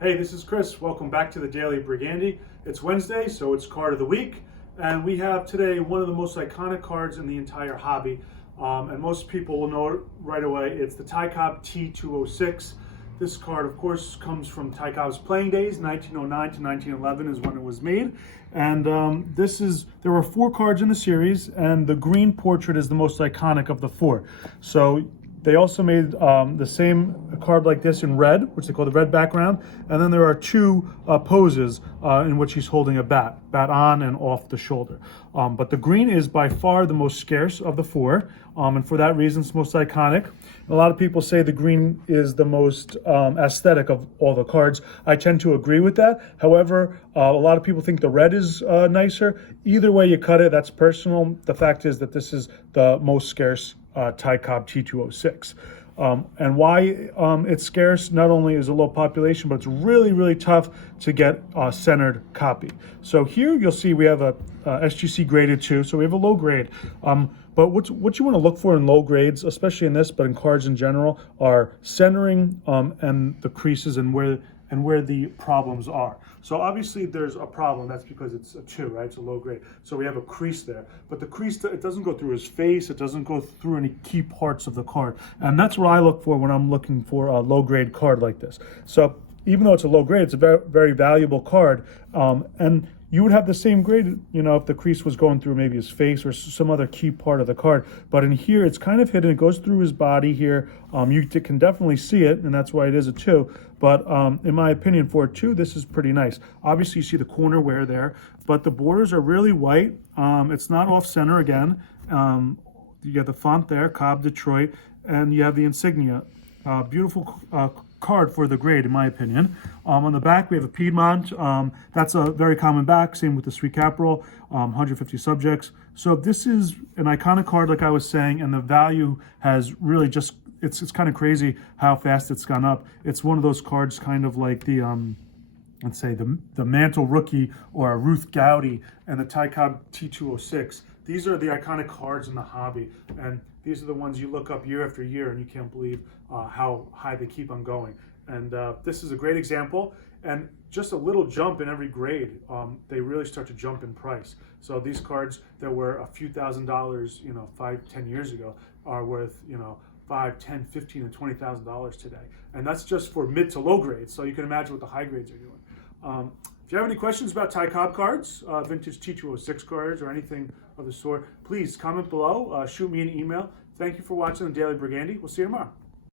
Hey, this is Chris. Welcome back to the Daily Brigandy. It's Wednesday, so it's card of the week. And we have today one of the most iconic cards in the entire hobby. And most people will know it right away. It's the Cobb T206. This card, of course, comes from Cobb's playing days. 1909 to 1911 is when it was made. And there were 4 cards in the series, and the green portrait is the most iconic of the 4. So they also made the same card like this in red, which they call the red background. And then there are 2 poses in which he's holding a bat on and off the shoulder. But the green is by far the most scarce of the 4. And for that reason, it's most iconic. And a lot of people say the green is the most aesthetic of all the cards. I tend to agree with that. However, a lot of people think the red is nicer. Either way you cut it, that's personal. The fact is that this is the most scarce Cobb T206. And why it's scarce, not only is it low population, but it's really, really tough to get a centered copy. So here you'll see we have a SGC graded 2, so we have a low grade. But what you want to look for in low grades, especially in this, but in cards in general, are centering and the creases and where the problems are. So obviously there's a problem. That's because it's a 2, right? It's a low grade. So we have a crease there. But the crease, it doesn't go through his face. It doesn't go through any key parts of the card. And that's what I look for when I'm looking for a low grade card like this. So even though it's a low grade, it's a very, very valuable card. And you would have the same grade, if the crease was going through maybe his face or some other key part of the card. But in here, it's kind of hidden. It goes through his body here. You can definitely see it, and that's why it is a 2. But in my opinion, for a 2, this is pretty nice. Obviously, you see the corner wear there, but the borders are really white. It's not off center again. You got the font there, Cobb, Detroit, and you have the insignia. Beautiful card for the grade, in my opinion. On the back, we have a Piedmont. That's a very common back, same with the Sweet Caporal, 150 subjects. So this is an iconic card, like I was saying, and the value has really just, it's kind of crazy how fast it's gone up. It's one of those cards kind of like the, let's say, the Mantle Rookie or a Ruth Gowdy and the Cobb T206. These are the iconic cards in the hobby, and these are the ones you look up year after year and you can't believe how high they keep on going. And this is a great example, and just a little jump in every grade, they really start to jump in price. So these cards that were a few $1,000s, 5-10 years ago, are worth, $5, $10, $15, and $20,000 today. And that's just for mid to low grades, so you can imagine what the high grades are doing. If you have any questions about Cobb cards, vintage T206 cards, or anything of the sort, please comment below, shoot me an email. Thank you for watching the Daily Brigandy. We'll see you tomorrow.